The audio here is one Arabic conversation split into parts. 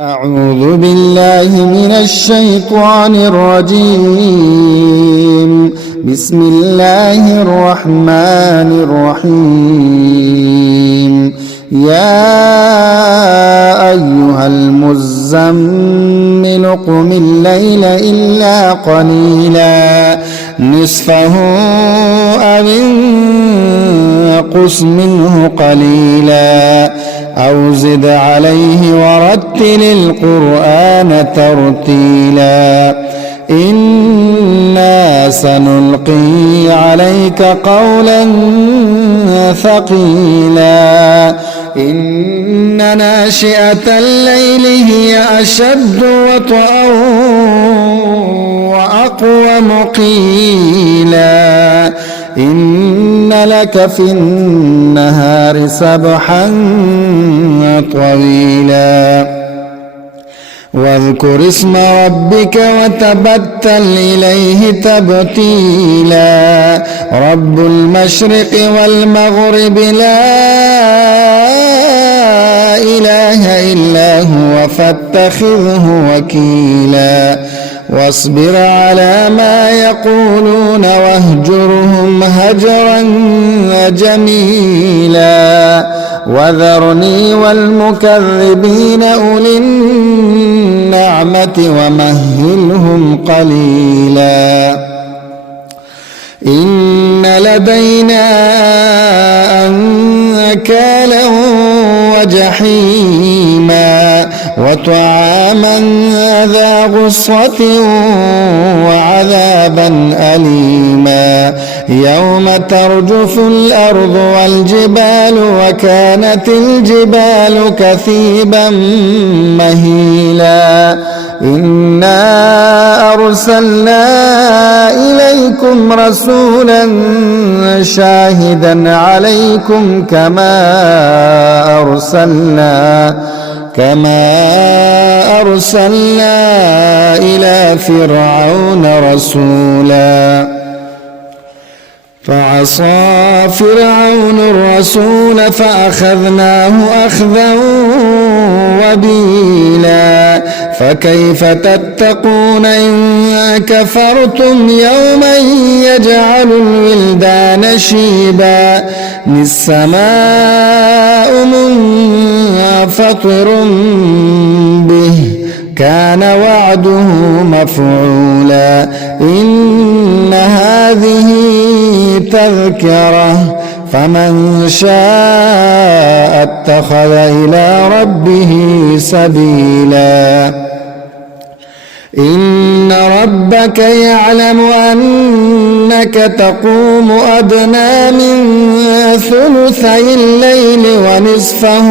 أعوذ بالله من الشيطان الرجيم. بسم الله الرحمن الرحيم. يا أيها المزمل قم الليل إلا قليلا نصفه أو انقص منه قليلا أو زد عليه ورتل القرآن ترتيلا إنا سنلقي عليك قولا ثقيلا إن ناشئة الليل هي أشد وطئا وأقوم قيلا إن لك في النهار سبحا طويلا واذكر اسم ربك وتبتل إليه تبتيلا رب المشرق والمغرب لا إله إلا هو فاتخذه وكيلا واصبر على ما يقولون واهجرهم هجرا جميلا وذرني والمكذبين أولي النعمة ومهلهم قليلا إن لدينا أنكالا وجحيما وطعاما ذا غصة وعذابا أليما يوم ترجف الأرض والجبال وكانت الجبال كثيبا مهيلا إنا أرسلنا إليكم رسولا شاهدا عليكم كما أرسلنا إلى فرعون رسولا فعصى فرعون الرسول فأخذناه أخذا وبيلا فكيف تتقون إن كفرتم يوما يجعل الولدان شيبا السماء منفطر به كان وعده مفعولا إن هذه تذكرة فمن شاء اتخذ إلى ربه سبيلا إن ربك يعلم أنك تقوم أدنى من ثلثي الليل ونصفه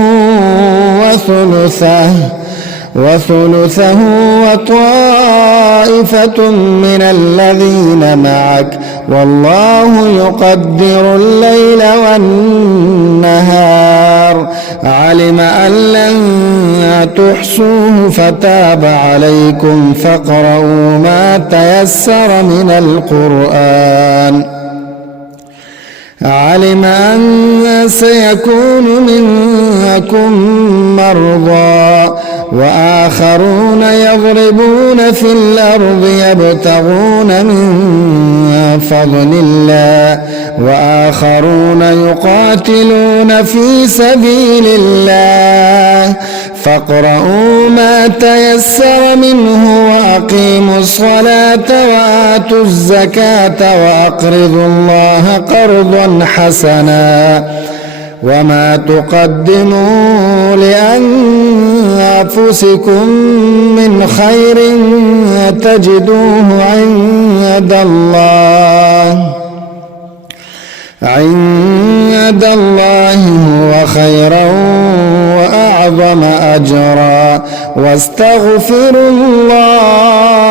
وثلثه وطائفة من الذين معك والله يقدر الليل والنهار علم أن لن تحصوه فتاب عليكم فاقرؤوا ما تيسر من القرآن علم أن سيكون منكم مرضى وآخرون يضربون في الأرض يبتغون من فضل الله وآخرون يقاتلون في سبيل الله فاقرؤوا ما تيسر منه وأقيموا الصلاة وآتوا الزكاة وأقرضوا الله قرضا حسنا وما تقدموا لأنفسكم من خير تجدوه عند الله هو خيرا وأعظم أجرا واستغفروا الله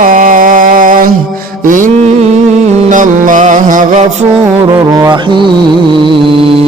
إن الله غفور رحيم.